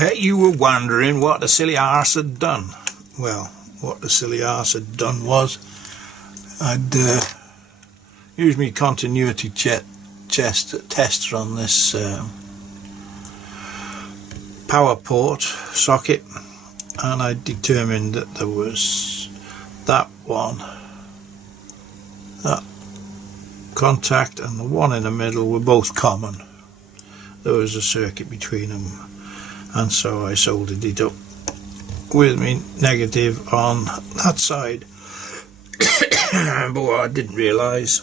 Bet you were wondering what the silly arse had done. Well, what the silly arse had done was I'd used my continuity tester on this power port socket, and I determined that there was that one, that contact and the one in the middle were both common. There was a circuit between them, and so I soldered it up with me negative on that side. But what I didn't realise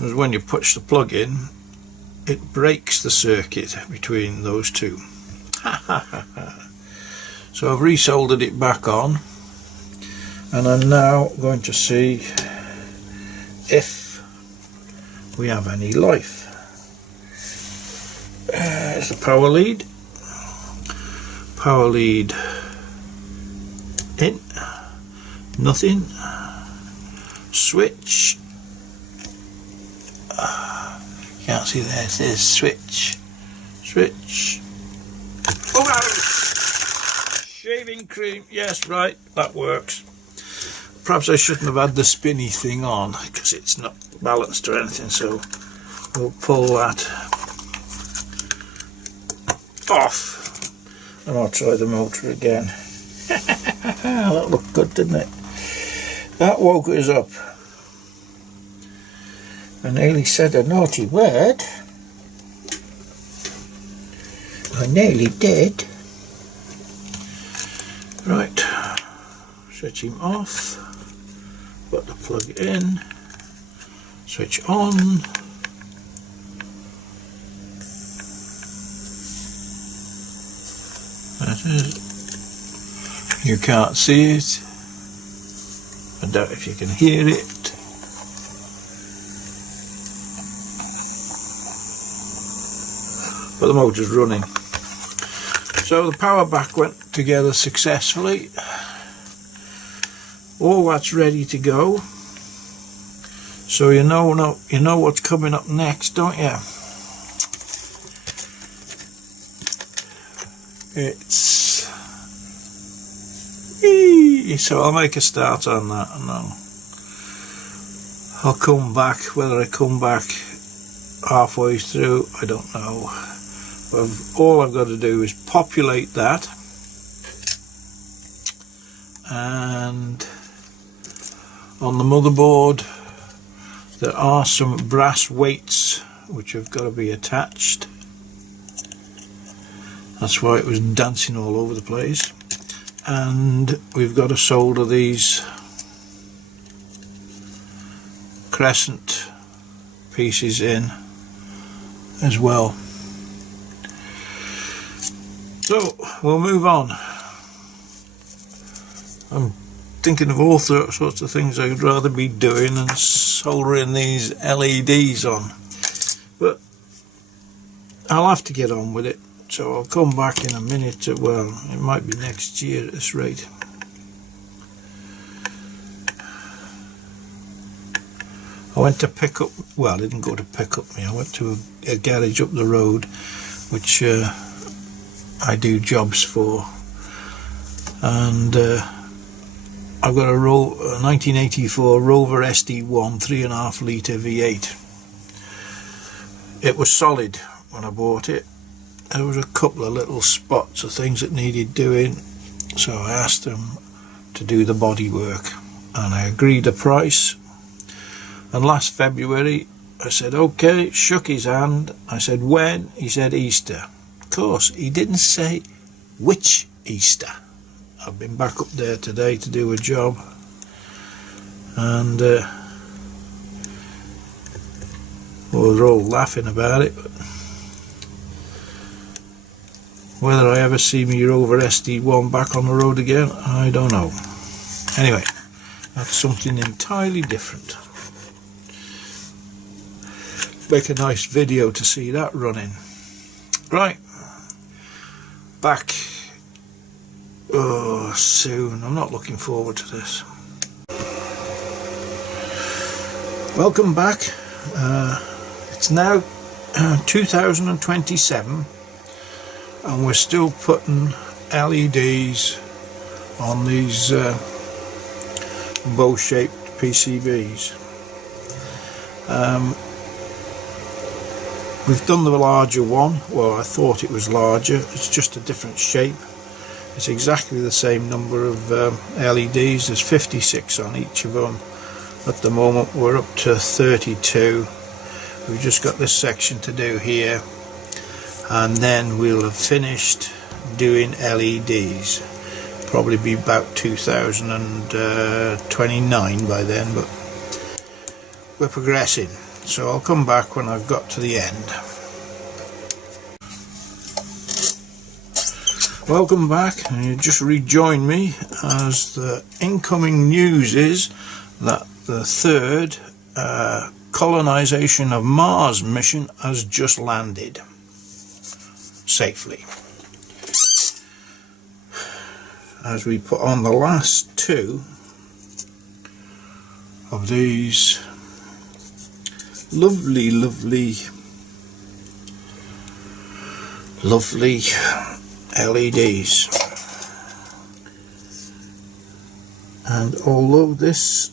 was when you push the plug in, it breaks the circuit between those two. So I've resoldered it back on, and I'm now going to see if we have any life. There's the power lead. Power lead in. Nothing. Switch. Can't see there. It says switch. Switch. Oh no! Shaving cream. Yes, right. That works. Perhaps I shouldn't have had the spinny thing on because it's not balanced or anything. So we'll pull that off, and I'll try the motor again. That looked good, didn't it? That woke us up. I nearly said a naughty word. I nearly did. Right, switch him off, put the plug in, switch on. That is. You can't see it. I doubt if you can hear it. But the motor's running. So the power back went together successfully. All that's ready to go. So you know what's coming up next, don't you? It's so I'll make a start on that, and I'll come back. Whether I come back halfway through, I don't know. But all I've got to do is populate that, and on the motherboard there are some brass weights which have got to be attached. That's why it was dancing all over the place. And we've got to solder these crescent pieces in as well. So we'll move on. I'm thinking of all sorts of things I'd rather be doing than soldering these LEDs on, but I'll have to get on with it. So I'll come back in a minute. Well, it might be next year at this rate. I went to pick up, well, I didn't go to pick up me, I went to a garage up the road which I do jobs for, and I've got a 1984 Rover SD1 3.5 litre V8. It was solid when I bought it. There was a couple of little spots of things that needed doing, so I asked them to do the body work, and I agreed a price. And last February I said okay, shook his hand. I said when? He said Easter. Of course he didn't say which Easter. I've been back up there today to do a job, and well, they're all laughing about it, but whether I ever see me Rover SD1 back on the road again, I don't know. Anyway, that's something entirely different. Make a nice video to see that running. Right, back soon. I'm not looking forward to this. Welcome back. It's now 2027. and we're still putting LEDs on these bow-shaped PCBs. We've done the larger one. Well, I thought it was larger, it's just a different shape. It's exactly the same number of LEDs. There's 56 on each of them. At the moment we're up to 32. We've just got this section to do here, and then we'll have finished doing LEDs. Probably be about 2029 by then, but we're progressing. So I'll come back when I've got to the end. Welcome back, and you just rejoined me as the incoming news is that the third colonization of Mars mission has just landed safely. As we put on the last two of these lovely LEDs, and although this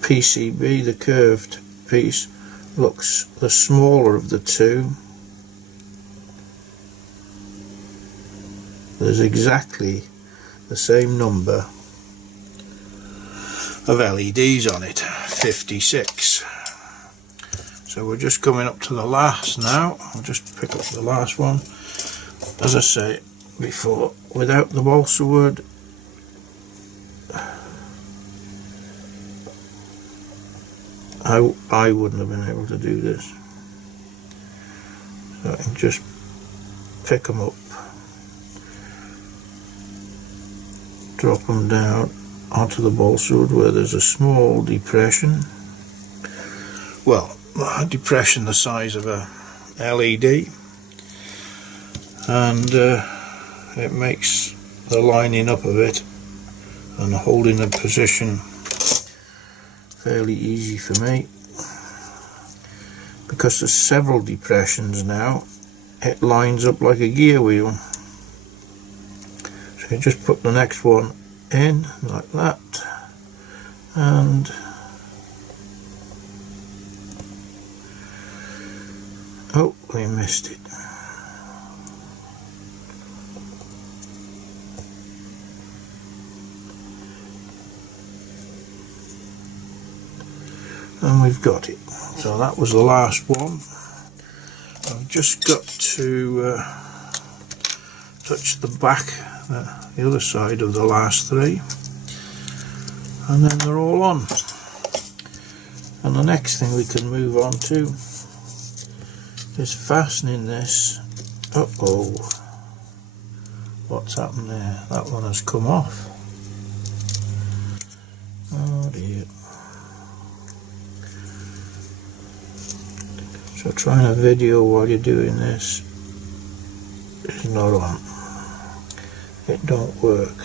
PCB, the curved piece, looks the smaller of the two, there's exactly the same number of LEDs on it, 56. So we're just coming up to the last now. I'll just pick up the last one. As I say before, without the balsa wood, I wouldn't have been able to do this. So I can just pick them up, drop them down onto the balsa wood where there's a small depression. Well, a depression the size of a LED, and it makes the lining up of it and holding the position fairly easy for me. Because there's several depressions now, it lines up like a gear wheel. So you just put the next one in like that, and oh, we missed it. And we've got it. So that was the last one. I've just got to touch the back, the other side of the last three, and then they're all on. And the next thing we can move on to is fastening this. Uh-oh, what's happened there? That one has come off. Oh dear. So trying a video while you're doing this is not on. It don't work.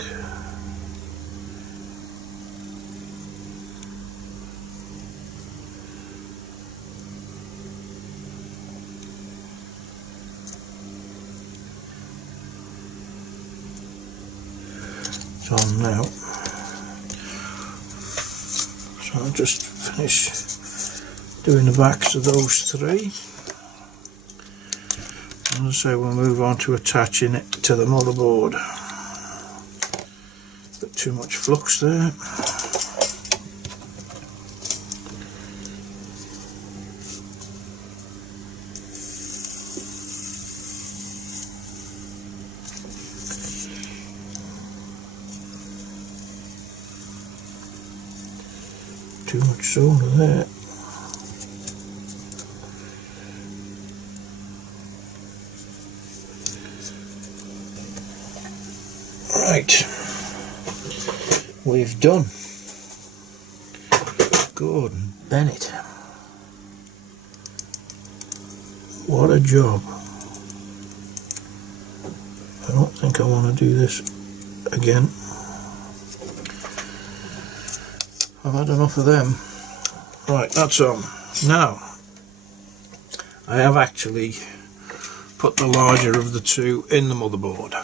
It's on now. So I'll just finish doing the backs of those three. And as I say, we'll move on to attaching it to the motherboard. Bit too much flux there. Too much solder there. Right, we've done. Gordon Bennett. What a job. I don't think I want to do this again. I've had enough of them. Right, that's on. Now, I have actually put the larger of the two in the motherboard.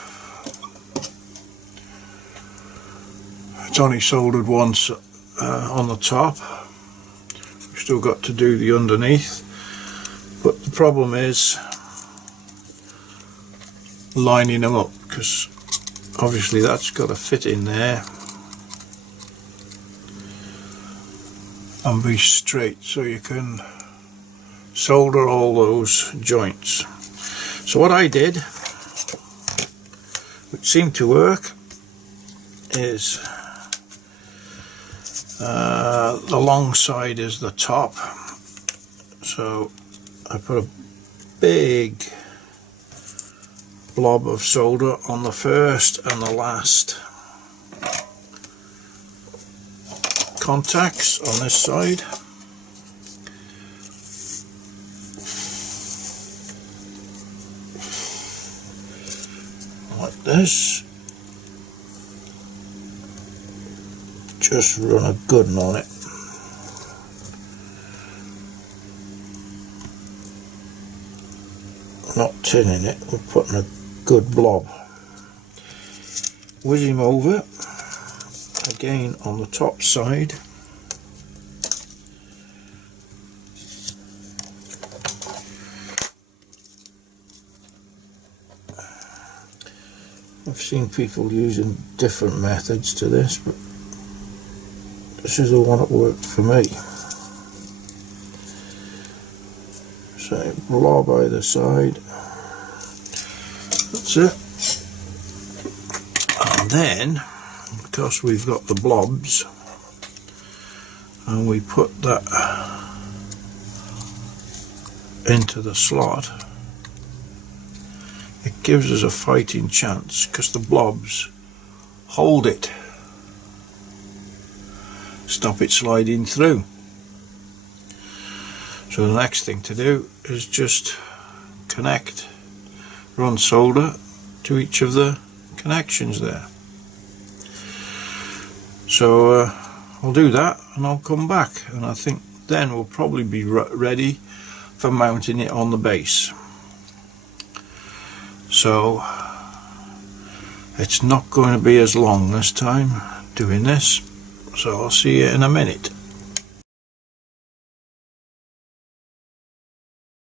It's only soldered once on the top. We've still got to do the underneath, but the problem is lining them up, because obviously that's got to fit in there and be straight so you can solder all those joints. So what I did, which seemed to work, is the long side is the top, so I put a big blob of solder on the first and the last contacts on this side. Like this. Just run a good one on it. Not tinning it, we're putting a good blob. Whiz him over again on the top side. I've seen people using different methods to this, but this is the one that worked for me. So blob either side. That's it. And then, because we've got the blobs, and we put that into the slot, it gives us a fighting chance, because the blobs hold it, stop it sliding through. So the next thing to do is just connect, run solder to each of the connections there. So I'll do that and I'll come back, and I think then we'll probably be ready for mounting it on the base. So it's not going to be as long this time doing this, so I'll see you in a minute.